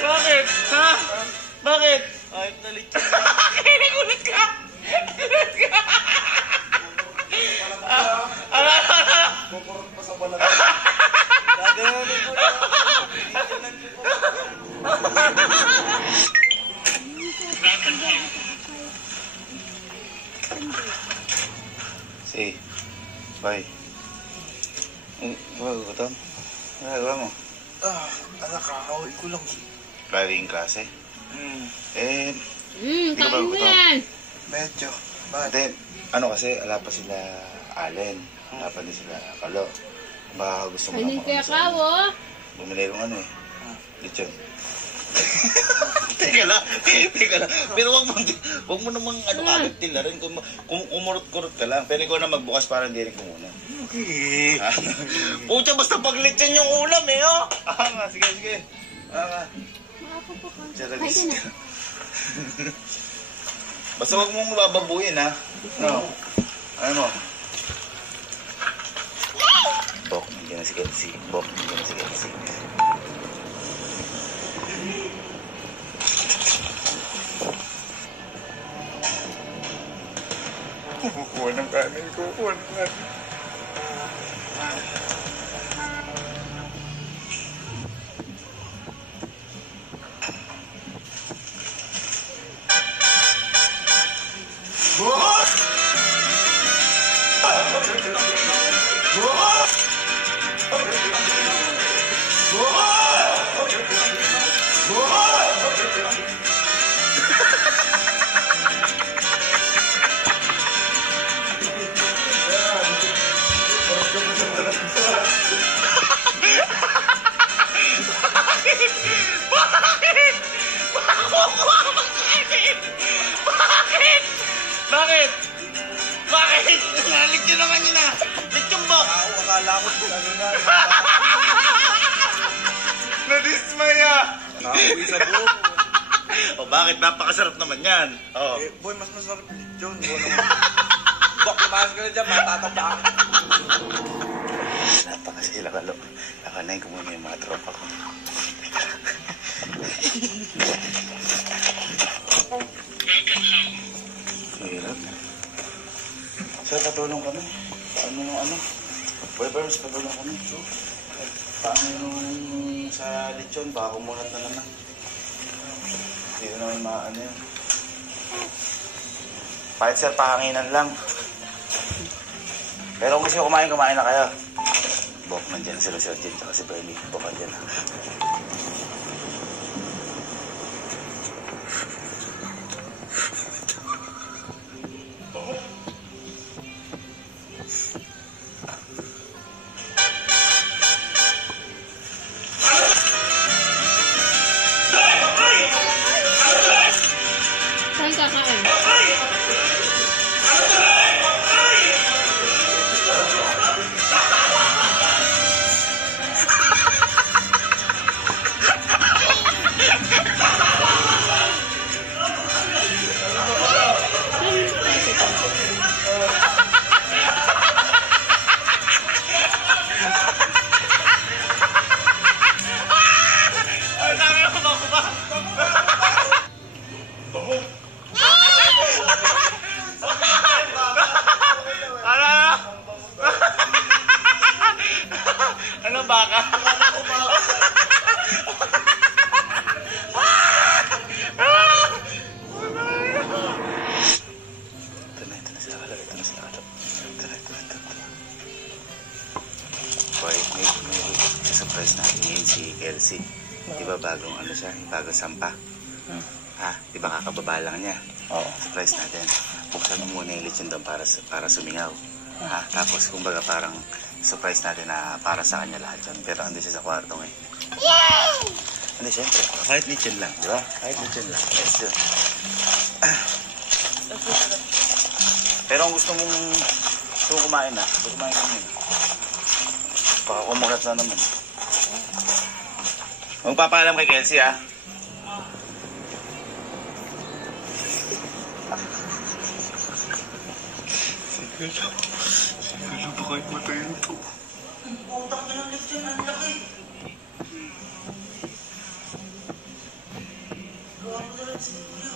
Bakit? Ha? Bakit? Ayop na lechon. Nagulat ka! Nagulat ka! Kukurot pa sa balat. Gagawin ko lang. Si, bye. Gutom? Nagagawa mo? Anak, kakawin ko lang. Galing klase? Kain mo yan. Medyo. Bakit? Ano kasi, ala pa sila Allen. Ala pa din sila Kalo. Baka gusto mo Kainin naman kaya ka, oh. Bumili kong ano eh. Lechon. Teka lang. Pero wag mo namang agad tilarin. Kung umurot-kurot ka lang. Pero ikaw na magbukas para hindi rin kumuna. Okay. Pucha, basta pag lechon yung ulam eh, oh. Sige. Basta wag mong bababuin, ha? No. Ano mo? Bok, nandiyan na si Kelsey. Bok, nandiyan na si Kelsey. Kukuha ng kanin. Bakit? Lechon naman yun ah. Lechon ba? Akala ko ano na. Nadismaya. Nakauwi sa buhok. O bakit? Napakasarap naman yan. Oh. Boy, mas masarap lechon. Bok, lumakas ka na dyan. Matataba ka. Napakasila ka, Lo. Nakanayin ko muna yung mga tropa ko. Hirap. Sir, patulong kami. Ano? Boyfriends, patulong kami. Paano yung sa lechon? Baka kumunat na naman. Hindi na naman maano yun. Kahit sir, pahanginan lang. Pero kung gusto kumain na kayo. Bok, nandiyan sila si Jen, tsaka si Bernie. Bok, nandiyan. Saan kakain? natin si Kelsey. Di ba bagong ano siya, bagong sampa? Ha? Di ba kakababa lang niya? Oo. Surprise natin. Buksan mo muna yung lechon doon para sumingaw. Ha? Tapos kumbaga parang surprise natin na para sa kanya lahat yun. Pero andi siya sa kwarto ngayon. Yay! Hindi, siyempre. Kahit lechon lang, di ba? Kahit lechon lang. Yes, yun. Pero kung gusto mong kumain na, kumain ka naman. Baka kumulat na naman. Magpapaalam kay Kelsey, ha? Siguro ba kayo matayin to? Utak na ng lechon, ang laki. Gawa mo na lang si Kuya.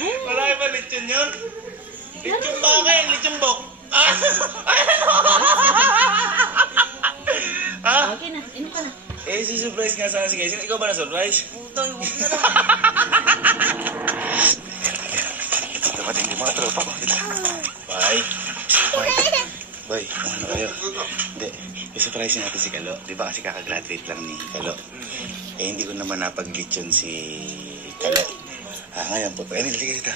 Malaki ba lechon yun? Lechon bakit? Lechon bok? Ah! Ha? Okay na, inom ka na. Eh, si-surprise nga sana si Kelsey. Ikaw ba na-surprise? Puta, huwag na lang. Ito pati yung mga tropa ko. Bye. Bye. Ano kayo? Hindi. I-surprise natin si Kalo. Di ba kasi kakagraduate lang ni Kalo? Eh, hindi ko naman napag-lechon si Kalo. Ngayon po. Liga dito.